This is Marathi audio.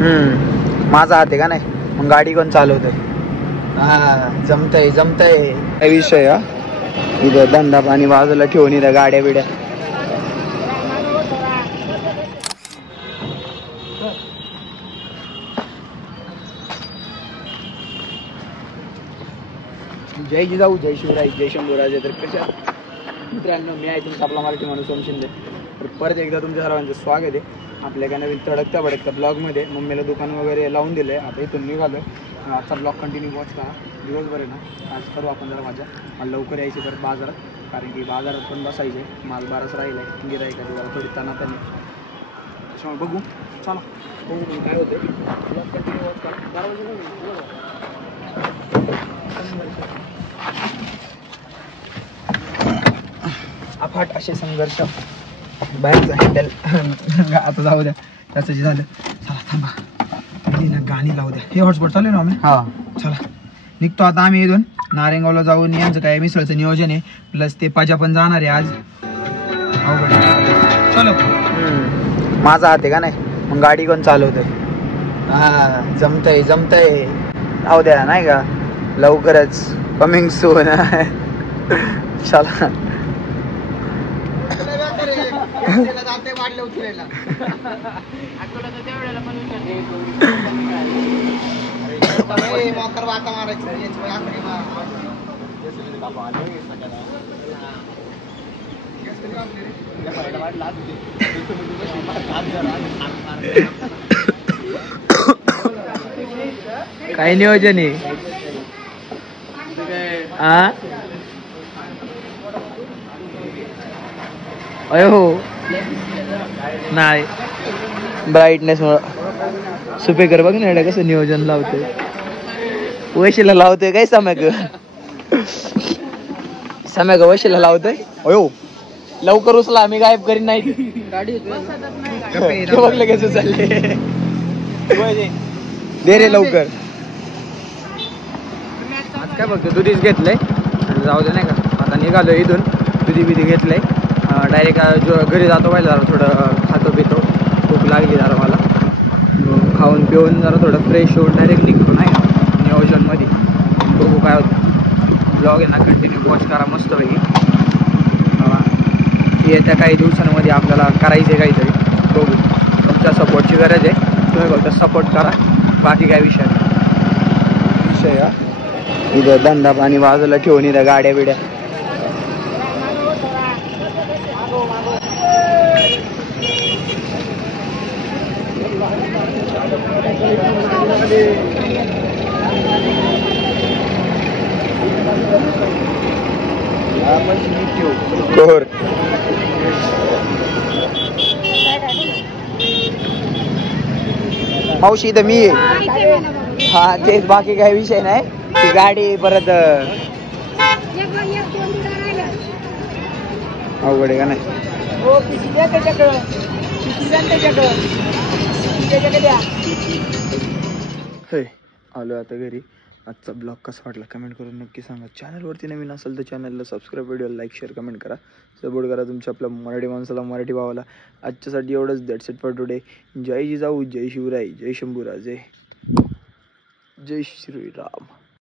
माझा हात आहे का नाही, मग गाडी कोण चालवतोय? हा, जमतय जमतय. काय विषय हा, इथं धंदा पाणी बाजूला ठेवून इथं गाड्या बिड्या. जय जिजाऊ, जय शिवराय, जय शंभूराजे. तर कशा मित्रांनो, मी आहे तुमचा आपला मराठी माणूस ओम शिंदे. तर परत एकदा तुमच्या सर्वांचं स्वागत आहे आपल्या एका नवीन तडकत्या भडकत्या ब्लॉगमध्ये. मम्मीला दुकान वगैरे लावून दिलं आहे, आता इथून निघालो. आजचा ब्लॉग कंटिन्यू वॉच करा. दिवसभर आहे ना, आज करू आपण जरा माझ्या मला लवकर यायची परत बाजारात, कारण की बाजारात पण बसायचे, माल बाराच राहिला आहे, गिरायकाची जरा थोडी तणातणी. त्याच्यामुळे बघू, चला बघू काय होतं. ब्लॉग कंटिन्यू वॉच करा. अफाट असे संघर्ष, बाहेरचं हँडल आता जाऊ द्या, त्याचं जे झालं. चला थांबा, गाणी लावू द्या. हे हॉटस्पॉट चालू आहे ना आम्ही. हा चला निघतो आता आम्ही इथून. नारेंगावला जाऊन यांचं काय मिसळचं नियोजन आहे, प्लस ते पाजा पण जाणार आहे आज. अवघड चलो. माझा हात आहे का नाही, मग गाडी कोण चालवतोय? हा, जमतय जमतय. जाऊ द्या नाही का, लवकरच कमिंग सून. चला काय नियोजन आहे? अय हो नाही, ब्राईटनेस मुळे सुपेकर बघ ना कसं नियोजन लावतोय, वैशीला लावतोय काय सम्याक वैशीला लावतोय. अयो लवकर उचला, आम्ही गायब करीन नाही. बघलं कसं चालले, दे रे लवकर. आज काय बघतो, दुधीच घेतलंय, जाऊ दे नाही का. आता निघालो इथून, दुधी बिधी घेतलंय, डायरेक्ट घरी जातो. पाहिजे जरा थोडं खातो पितो, भूक लागली जरा मला, खाऊन पिऊन जरा थोडं फ्रेश होऊन डायरेक्ट निघतो नाही का नियोजनमध्ये. बघू काय होतं. ब्लॉग आहे ना कंटिन्यू वॉच करा मस्तपैकी. येत्या काही दिवसांमध्ये आपल्याला करायचं आहे काहीतरी, बघू. तुमच्या सपोर्टची गरज आहे, तुम्ही फक्त सपोर्ट करा, बाकी काय विषय हा. इथं धंदा पाणी बाजूला ठेवून इथं गाड्या बिड्या. मावशी इथं मी, हा तेच, बाकी काही विषय नाही. ती गाडी परत अवघड आहे का नाही. आलो आता घरी. आजचा ब्लॉग कसा वाटला कमेंट करून नक्की सांगा. चॅनलवरती नवीन असेल तर चॅनलला सबस्क्राईब, व्हिडिओला लाईक शेअर कमेंट करा, सपोर्ट करा तुमच्या आपल्या मराठी माणसाला, मराठी भावाला. आजच्यासाठी एवढंच. That's it for today. जय जिजाऊ, जय शिवराय, जय शंभूराजे, जय श्रीराम.